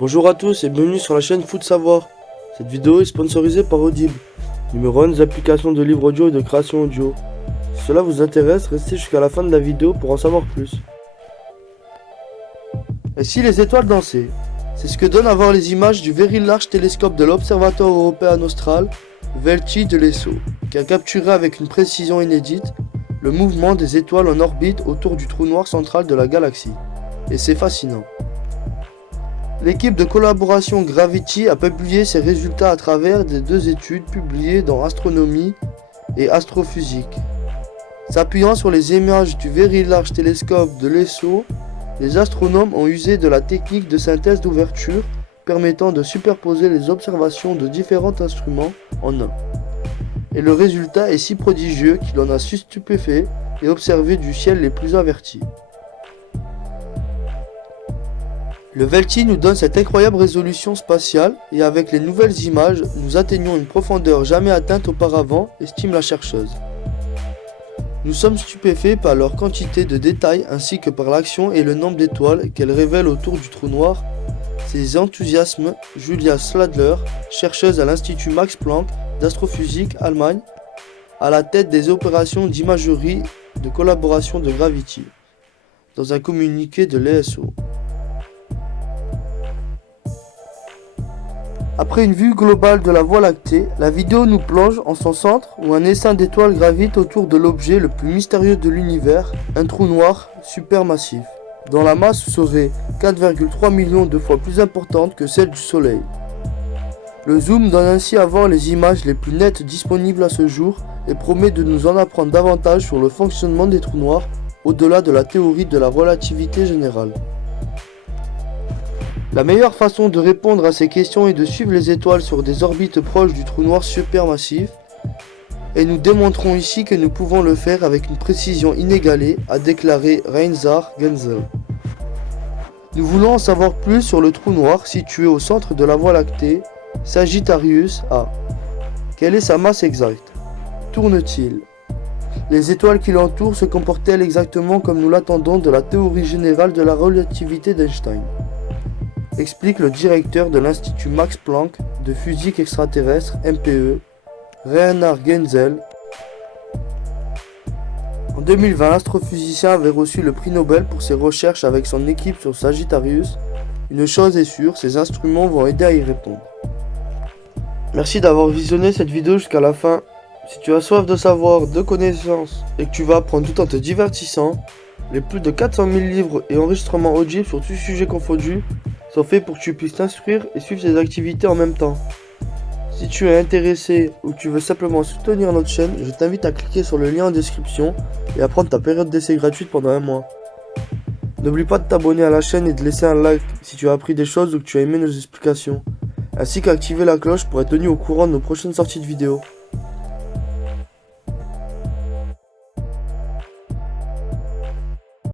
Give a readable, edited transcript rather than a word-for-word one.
Bonjour à tous et bienvenue sur la chaîne Foot Savoir. Cette vidéo est sponsorisée par Audible, numéro 1 des applications de livres audio et de création audio. Si cela vous intéresse, restez jusqu'à la fin de la vidéo pour en savoir plus. Et si les étoiles dansaient? C'est ce que donnent à voir les images du Very Large Telescope de l'Observatoire européen austral, VLT de l'ESO, qui a capturé avec une précision inédite le mouvement des étoiles en orbite autour du trou noir central de la galaxie. Et c'est fascinant. L'équipe de collaboration Gravity a publié ses résultats à travers des deux études publiées dans Astronomie et Astrophysique. S'appuyant sur les images du Very Large Telescope de l'ESO, les astronomes ont usé de la technique de synthèse d'ouverture permettant de superposer les observations de différents instruments en un. Et le résultat est si prodigieux qu'il en a su stupéfait et observé du ciel les plus avertis. Le VLT nous donne cette incroyable résolution spatiale et avec les nouvelles images, nous atteignons une profondeur jamais atteinte auparavant, estime la chercheuse. Nous sommes stupéfaits par leur quantité de détails ainsi que par l'action et le nombre d'étoiles qu'elles révèlent autour du trou noir. Ces enthousiasmes, Julia Sladler, chercheuse à l'Institut Max Planck d'astrophysique Allemagne, à la tête des opérations d'imagerie de collaboration de Gravity, dans un communiqué de l'ESO. Après une vue globale de la Voie lactée, la vidéo nous plonge en son centre où un essaim d'étoiles gravite autour de l'objet le plus mystérieux de l'univers, un trou noir supermassif, dont la masse serait 4,3 millions de fois plus importante que celle du Soleil. Le zoom donne ainsi à voir les images les plus nettes disponibles à ce jour et promet de nous en apprendre davantage sur le fonctionnement des trous noirs au-delà de la théorie de la relativité générale. La meilleure façon de répondre à ces questions est de suivre les étoiles sur des orbites proches du trou noir supermassif, et nous démontrons ici que nous pouvons le faire avec une précision inégalée, a déclaré Reinhard Genzel. Nous voulons en savoir plus sur le trou noir situé au centre de la Voie lactée, Sagittarius A. Quelle est sa masse exacte? Tourne-t-il? Les étoiles qui l'entourent se comportent-elles exactement comme nous l'attendons de la théorie générale de la relativité d'Einstein? Explique le directeur de l'Institut Max Planck de physique extraterrestre MPE, Reinhard Genzel. En 2020, l'astrophysicien avait reçu le prix Nobel pour ses recherches avec son équipe sur Sagittarius. Une chose est sûre, ces instruments vont aider à y répondre. Merci d'avoir visionné cette vidéo jusqu'à la fin. Si tu as soif de savoir, de connaissances et que tu vas apprendre tout en te divertissant, les plus de 400 000 livres et enregistrements audibles sur tout sujet confondu sont faits pour que tu puisses t'instruire et suivre ces activités en même temps. Si tu es intéressé ou que tu veux simplement soutenir notre chaîne, je t'invite à cliquer sur le lien en description et à prendre ta période d'essai gratuite pendant un mois. N'oublie pas de t'abonner à la chaîne et de laisser un like si tu as appris des choses ou que tu as aimé nos explications, ainsi qu'activer la cloche pour être tenu au courant de nos prochaines sorties de vidéos.